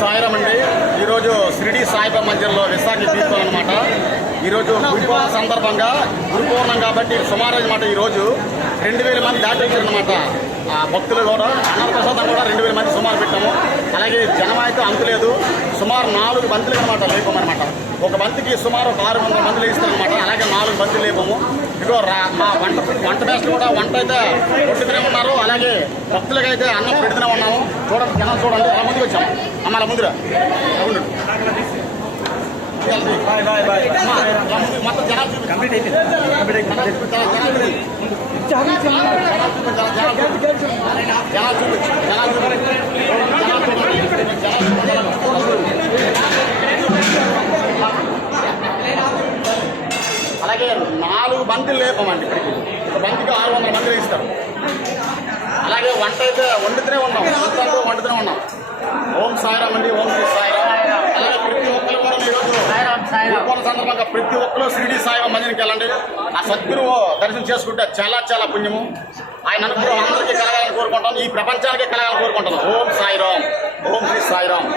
సాయిరామ్ అండి. ఈరోజు షిరిడి సాయిబాబా మందిరంలో విశాఖ తీసుకోవాలన్నమాట. ఈరోజు గురుపౌర్ణమి సందర్భంగా గురుపౌర్ణం కాబట్టి సుమారు అనమాట ఈరోజు 2000 మంది దాటి వచ్చారనమాట. భక్తులు కూడా అన్నప్రసాదం కూడా 2000 మంది సుమారు పెట్టాము. అలాగే జనం అయితే అంతులేదు. సుమారు 4 బంతులు అనమాట లేపమన్నమాట. ఒక బంతికి సుమారు ఒక 600 మంది లేస్తారనమాట. అలాగే 4 బంతులు లేపము. ఇదిగో మా వంట బేస్లు కూడా వంట అయితే కొట్టుతూనే ఉన్నారు. అలాగే భక్తులకైతే అన్నం పెడుతూనే ఉన్నాము. చూడండి, జనం చూడండి, అలా ముందుకు వచ్చాము. అమ్మాల ముందురా అవును మొత్తం జనాలు కంప్లీట్ అయిపోయింది. అలాగే 4 బంతులు లేపమండి. ఇప్పటికి ఒక బంతికి 600 మంది ఇస్తారు. అలాగే వంట అయితే వండుతూనే ఉన్నాం. వండుతూనే ఉన్నాం. ఓం సాయిరామ్ అండి. ఓం శ్రీ సాయిరామ్. అలాగే ప్రతి ఒక్కరు కూడా ఈరోజు సందర్భంగా ప్రతి ఒక్కరు షిరిడి సాయిబాబా మందిరానికి వెళ్ళండి. ఆ సద్గురువు దర్శనం చేసుకుంటే చాలా చాలా పుణ్యము. ఆయన అనుగ్రహం అందరికీ కలగాలని కోరుకుంటాను. ఈ ప్రపంచానికే కలగాలని కోరుకుంటాను. ఓం సాయిరామ్. ఓం శ్రీ సాయిరామ్.